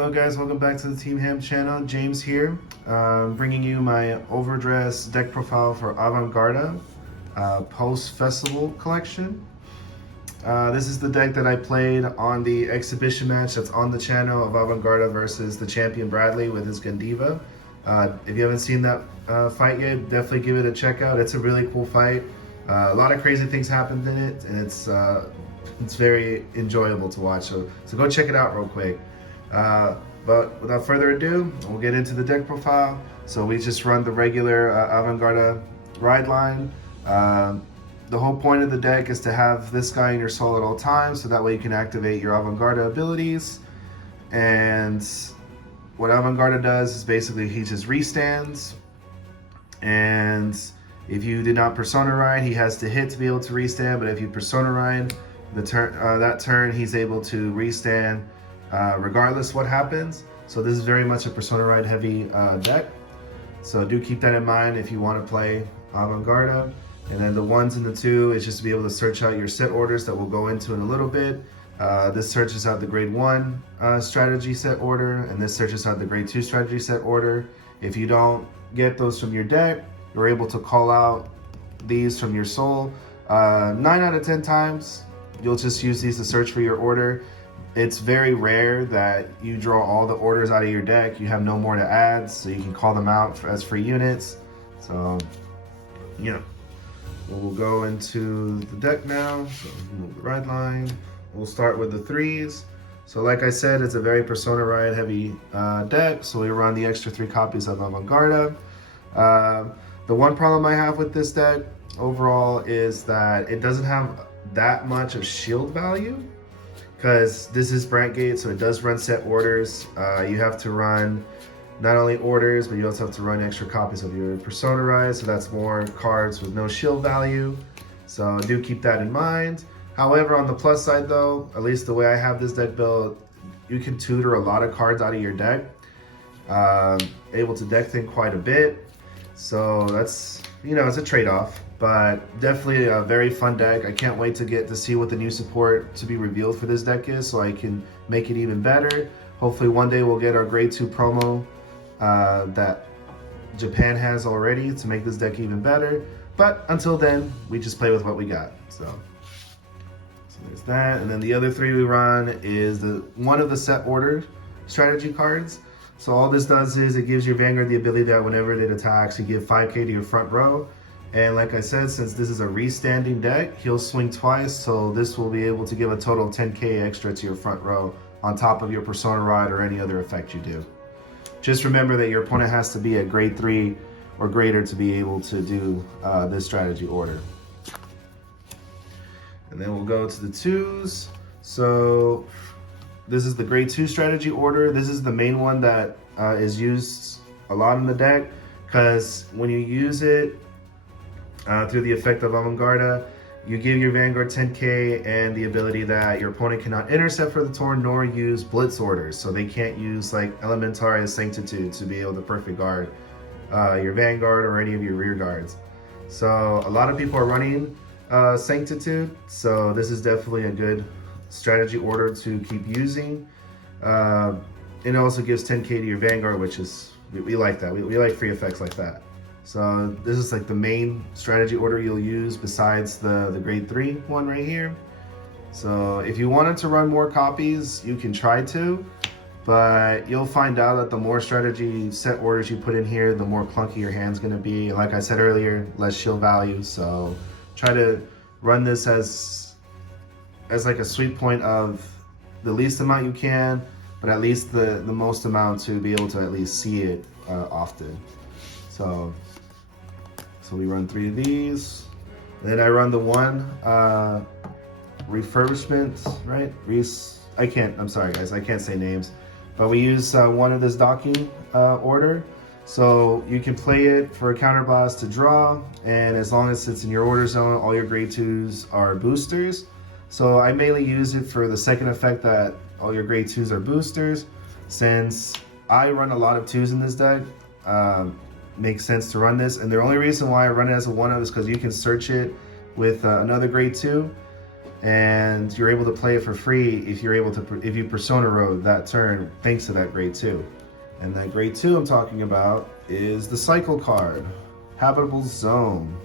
Hello guys, welcome back to the Team Ham channel. James here, bringing you my Overdress deck profile for Advantgarda post-festival collection. This is the deck that I played on the exhibition match that's on the channel of Advantgarda versus the champion Bradley with his Gandiva. If you haven't seen that fight yet, definitely give it a check out. It's a really cool fight. A lot of crazy things happened in it, and it's very enjoyable to watch. So go check it out real quick. But without further ado, we'll get into the deck profile. So we just run the regular Advantgarda ride line. The whole point of the deck is to have this guy in your soul at all times, so that way you can activate your Advantgarda abilities. And what Advantgarda does is basically he just restands, and if you did not Persona Ride, he has to hit to be able to restand, but if you Persona Ride that turn, he's able to restand regardless what happens. So this is very much a Persona Ride heavy deck. So do keep that in mind if you want to play Advantgarda. And then the ones and the two is just to be able to search out your set orders that we'll go into in a little bit. This searches out the grade 1 strategy set order, and this searches out the grade 2 strategy set order. If you don't get those from your deck, you're able to call out these from your soul. 9 out of 10 times, you'll just use these to search for your order. It's very rare that you draw all the orders out of your deck. You have no more to add, so you can call them out as free units. So, yeah. We'll go into the deck now. So move the ride line. We'll start with the threes. So like I said, it's a very Persona Ride heavy deck. So we run the extra 3 copies of Advantgarda. The one problem I have with this deck overall is that it doesn't have that much of shield value, because this is Brantgate, so it does run set orders. You have to run not only orders, but you also have to run extra copies of your Persona Ride, so that's more cards with no shield value. So do keep that in mind. However, on the plus side though, at least the way I have this deck built, you can tutor a lot of cards out of your deck. Able to deck think quite a bit. So that's, it's a trade-off, but definitely a very fun deck. I can't wait to see what the new support to be revealed for this deck is, so I can make it even better. Hopefully one day we'll get our grade 2 promo that Japan has already to make this deck even better. But until then, we just play with what we got. So there's that. And then the other 3 we run is one of the set order strategy cards. So all this does is it gives your Vanguard the ability that whenever it attacks, you give 5k to your front row. And like I said, since this is a restanding deck, he'll swing twice, so this will be able to give a total of 10k extra to your front row on top of your Persona Ride or any other effect you do. Just remember that your opponent has to be at grade 3 or greater to be able to do this strategy order. And then we'll go to the 2s. So this is the grade 2 strategy order. This is the main one that is used a lot in the deck, because when you use it through the effect of Advantgarda, you give your Vanguard 10k and the ability that your opponent cannot intercept for the turn nor use blitz orders. So they can't use like Elementaria's Sanctitude to be able to perfect guard your Vanguard or any of your rear guards. So a lot of people are running Sanctitude, so this is definitely a good strategy order to keep using. It also gives 10k to your Vanguard, which is, we like that. We like free effects like that. So this is like the main strategy order you'll use besides the grade 3 one right here. So if you wanted to run more copies, you can try to, but you'll find out that the more strategy set orders you put in here, the more clunky your hand's gonna be. And like I said earlier, less shield value. So try to run this as like a sweet point of the least amount you can, but at least the most amount to be able to at least see it often. So we run 3 of these. And then I run the one refurbishment, right? I'm sorry guys, I can't say names. But we use one of this docking order. So you can play it for a counter boss to draw, and as long as it's in your order zone, all your grade 2s are boosters. So I mainly use it for the second effect that all your grade 2s are boosters. Since I run a lot of 2s in this deck, makes sense to run this. And the only reason why I run it as a 1-of is because you can search it with another grade 2. and you're able to play it for free if you persona road that turn thanks to that grade 2. And that grade 2 I'm talking about is the cycle card, Habitable Zone.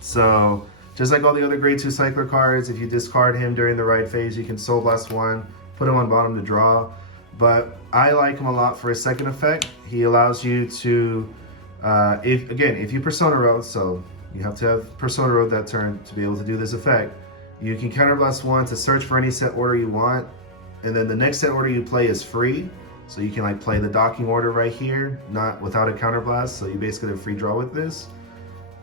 So just like all the other grade 2 cycler cards, if you discard him during the ride phase, you can Soul Blast 1, put him on bottom to draw. But I like him a lot for his second effect. He allows you to, if you persona road, so you have to have persona road that turn to be able to do this effect. You can counterblast 1 to search for any set order you want, and then the next set order you play is free. So you can like play the docking order right here, not without a counterblast. So you basically have a free draw with this,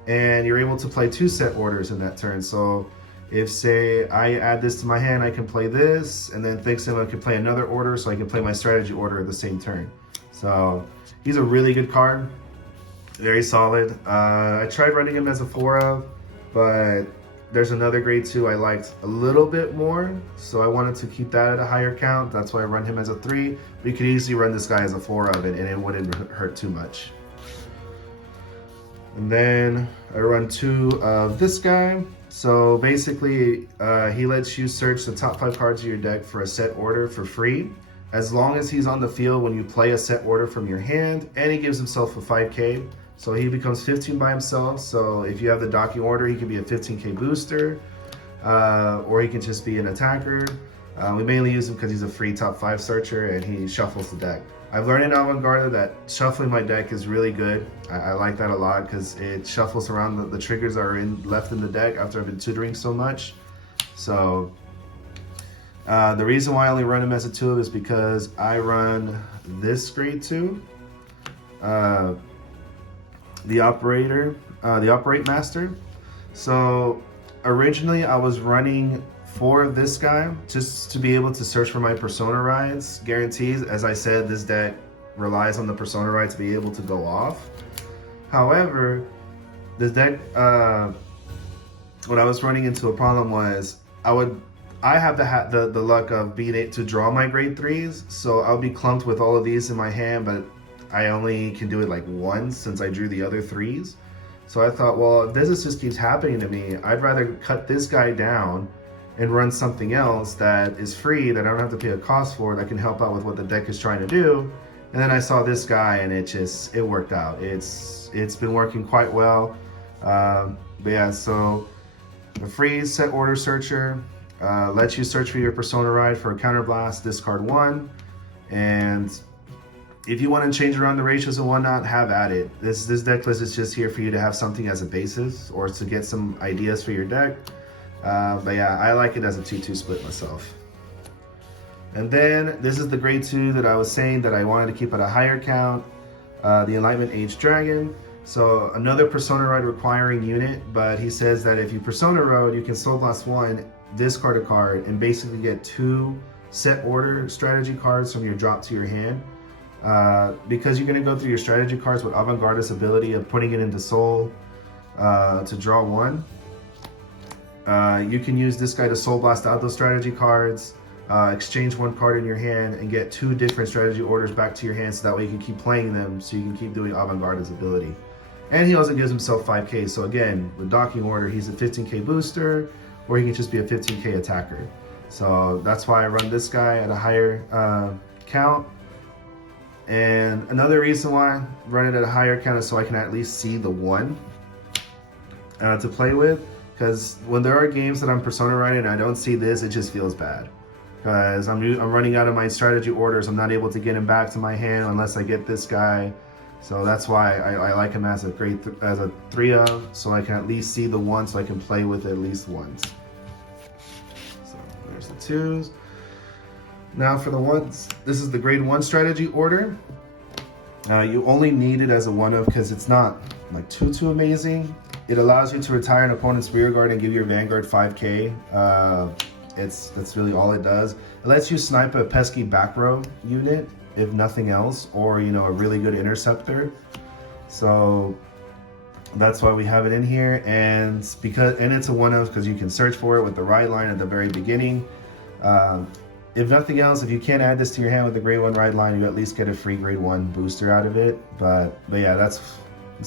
and you're able to play 2 set orders in that turn. So if say I add this to my hand, I can play this, and then thanks to him I can play another order, so I can play my strategy order at the same turn. So he's a really good card, very solid. I tried running him as a 4-of, but there's another grade 2 I liked a little bit more, so I wanted to keep that at a higher count. That's why I run him as a 3. But you could easily run this guy as a 4-of, and it wouldn't hurt too much. And then I run 2 of this guy. So basically, he lets you search the top 5 cards of your deck for a set order for free, as long as he's on the field when you play a set order from your hand, and he gives himself a 5k. So he becomes 15 by himself. So if you have the docking order, he can be a 15k booster, or he can just be an attacker. We mainly use him because he's a free top 5 searcher and he shuffles the deck. I've learned in Advantgarda that shuffling my deck is really good. I like that a lot because it shuffles around the triggers that are left in the deck after I've been tutoring so much. So the reason why I only run him as a 2 is because I run this grade 2. The Operate Master. So originally I was running 4 of this guy just to be able to search for my persona rides guarantees. As I said, this deck relies on the persona ride to be able to go off. However, this deck, what I was running into a problem was I have the luck of being able to draw my grade 3s, so I'll be clumped with all of these in my hand, but I only can do it like once since I drew the other 3s. So I thought, well, if this just keeps happening to me, I'd rather cut this guy down and run something else that is free, that I don't have to pay a cost for, that can help out with what the deck is trying to do. And then I saw this guy and it worked out. It's been working quite well. But yeah, so the free set order searcher lets you search for your persona ride for a counterblast, discard 1, and if you want to change around the ratios and whatnot, have at it. This deck list is just here for you to have something as a basis or to get some ideas for your deck. But yeah, I like it as a 2-2 split myself. And then this is the grade 2 that I was saying that I wanted to keep at a higher count, the Enlightenment Age Dragon. So another persona ride requiring unit, but he says that if you persona road, you can Soul Blast 1, discard a card, and basically get 2 set order strategy cards from your drop to your hand. Because you're going to go through your strategy cards with Advantgarda's ability of putting it into Soul to draw 1. You can use this guy to Soul Blast out those strategy cards, exchange 1 card in your hand, and get 2 different strategy orders back to your hand, so that way you can keep playing them, so you can keep doing Advantgarda's ability. And he also gives himself 5k, so again, with docking order, he's a 15k booster, or he can just be a 15k attacker. So that's why I run this guy at a higher count. And another reason why I run it at a higher count is so I can at least see the 1 to play with. Because when there are games that I'm persona riding and I don't see this, it just feels bad. Because I'm running out of my strategy orders. I'm not able to get him back to my hand unless I get this guy. So that's why I like him as a 3-of, so I can at least see the 1, so I can play with it at least once. So there's the 2s. Now for the 1s, this is the grade 1 strategy order. You only need it as a 1-of because it's not like too amazing. It allows you to retire an opponent's rear guard and give your Vanguard 5k. That's really all it does. It lets you snipe a pesky back row unit, if nothing else, or a really good interceptor. So that's why we have it in here, and it's a 1-of because you can search for it with the ride line at the very beginning. If nothing else, if you can't add this to your hand with the grade 1 ride line, you at least get a free grade 1 booster out of it. But yeah, that's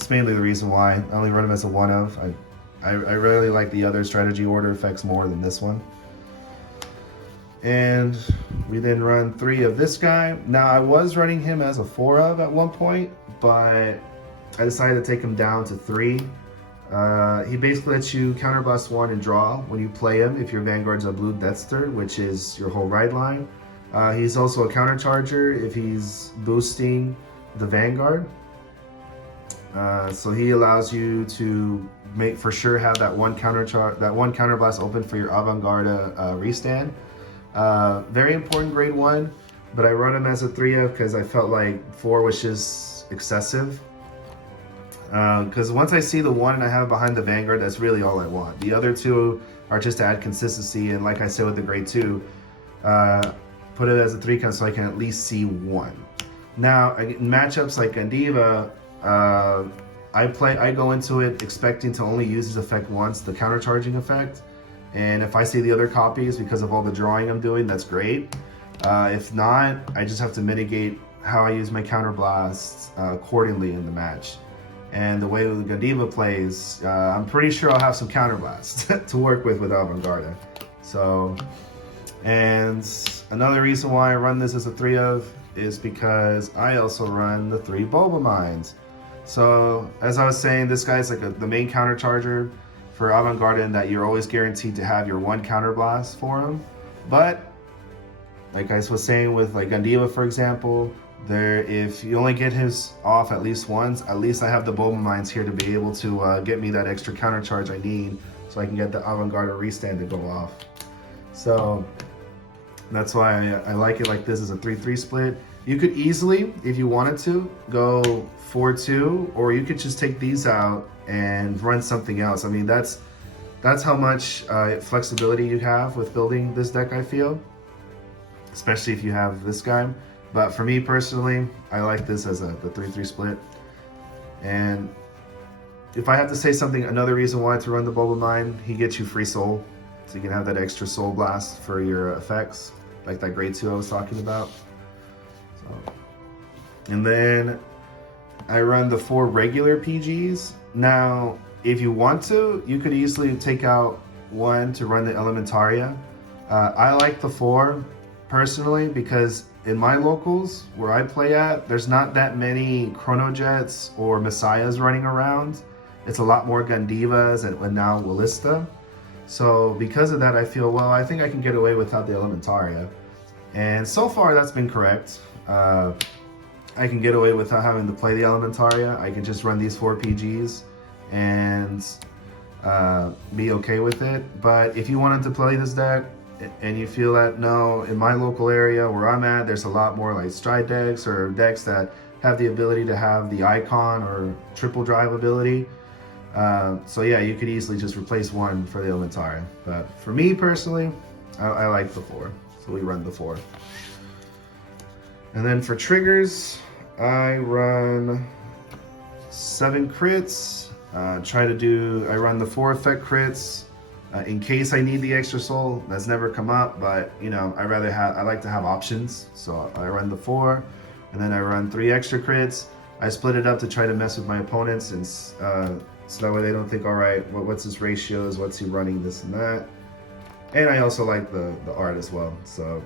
mainly the reason why I only run them as a 1-of. I really like the other strategy order effects more than this one. And we then run 3 of this guy. Now I was running him as a 4 of at one point, but I decided to take him down to 3. He basically lets you counterblast 1 and draw when you play him if your Vanguard's a blue Death Stir, which is your whole ride line. He's also a countercharger if he's boosting the Vanguard. So he allows you to make for sure have that one counterblast open for your Advantgarda restand. Very important grade 1, but I run him as a 3 of because I felt like 4 was just excessive. Because once I see the 1 and I have behind the Vanguard, that's really all I want. The other 2 are just to add consistency, and like I said with the grade 2, put it as a 3 count so I can at least see 1. Now, in matchups like Gandiva, I go into it expecting to only use his effect once, the countercharging effect. And if I see the other copies because of all the drawing I'm doing, that's great. If not, I just have to mitigate how I use my counterblasts accordingly in the match. And the way the Gandiva plays, I'm pretty sure I'll have some counterblasts to work with Advantgarda. So, and another reason why I run this as a 3 of is because I also run the 3 Boba Mines. So, as I was saying, this guy's like the main countercharger for Advantgarda in that you're always guaranteed to have your 1 counterblast for him. But, like I was saying with like Gandiva, for example, if you only get his off at least once, at least I have the Boba Mines here to be able to get me that extra countercharge I need so I can get the Advantgarda restand to go off. So that's why I like it like this as a 3-3 split. You could easily, if you wanted to, go 4-2, or you could just take these out and run something else. I mean, that's how much flexibility you have with building this deck, I feel, especially if you have this guy. But for me personally, I like this as the 3-3 split. And if I have to say something, another reason why to run the Boba Mine, he gets you free soul. So you can have that extra soul blast for your effects, like that grade 2 I was talking about. So, and then I run the 4 regular PGs. Now, if you want to, you could easily take out 1 to run the Elementaria. I like the 4 personally because in my locals where I play at, there's not that many Chrono Jets or Messiahs running around. It's a lot more Gandivas and now Willista. So because of that, I feel, well, I think I can get away without the Elementaria. And so far that's been correct. I can get away without having to play the Elementaria. I can just run these 4 PGs and be okay with it. But if you wanted to play this deck and you feel that, no, in my local area where I'm at, there's a lot more like stride decks or decks that have the ability to have the icon or triple drive ability. So yeah, you could easily just replace 1 for the Elementaria. But for me personally, I like the 4. So we run the 4. And then for triggers, I run 7 crits. I run the 4 effect crits in case I need the extra soul. That's never come up, but you know, I like to have options. So I run the 4, and then I run 3 extra crits. I split it up to try to mess with my opponents, and so that way they don't think, all right, what's his ratios? What's he running, this and that? And I also like the art as well. So.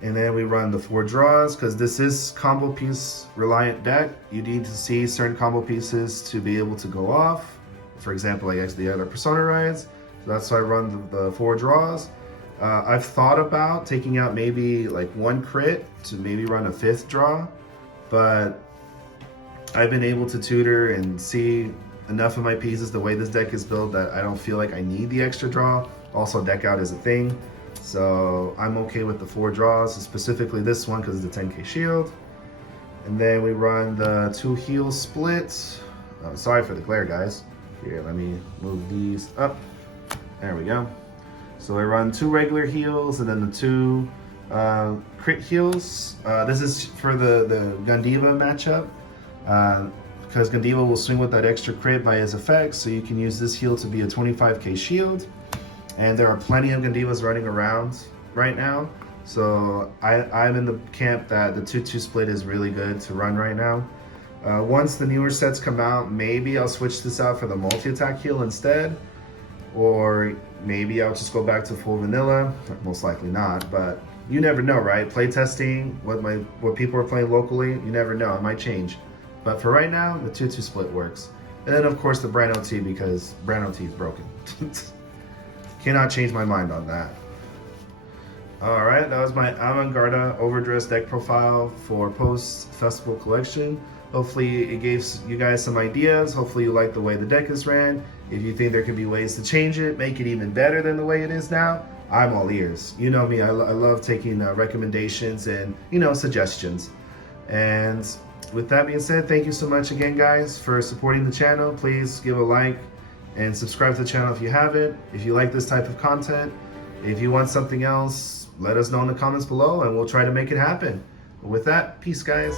And then we run the 4 draws because this is combo piece reliant deck. You need to see certain combo pieces to be able to go off. For example, like the other Persona rides. So that's why I run the 4 draws. I've thought about taking out maybe like 1 crit to maybe run a 5th draw, but I've been able to tutor and see enough of my pieces the way this deck is built that I don't feel like I need the extra draw. Also, deck out is a thing. So I'm okay with the 4 draws, specifically this one because it's the 10k shield. And then we run the 2 heal splits. Sorry for the glare, guys. Here, let me move these up. There we go. So I run 2 regular heals and then the 2 crit heals. This is for the Gandiva matchup. Because Gandiva will swing with that extra crit by his effects, so you can use this heal to be a 25k shield. And there are plenty of Gandivas running around right now. So I'm in the camp that the 2-2 split is really good to run right now. Once the newer sets come out, maybe I'll switch this out for the multi-attack heal instead. Or maybe I'll just go back to full vanilla. Most likely not, but you never know, right? Play testing, what people are playing locally, you never know, it might change. But for right now, the 2-2 split works. And then of course the Brand T, because Brand T is broken. Cannot change my mind on that. All right, that was my Advantgarda Overdress deck profile for post-festival collection. Hopefully it gave you guys some ideas. Hopefully you like the way the deck is ran. If you think there could be ways to change it, make it even better than the way it is now, I'm all ears. You know me, I love taking recommendations and, suggestions. And with that being said, thank you so much again, guys, for supporting the channel. Please give a like and subscribe to the channel if you haven't. If you like this type of content, if you want something else, let us know in the comments below and we'll try to make it happen. With that, peace, guys.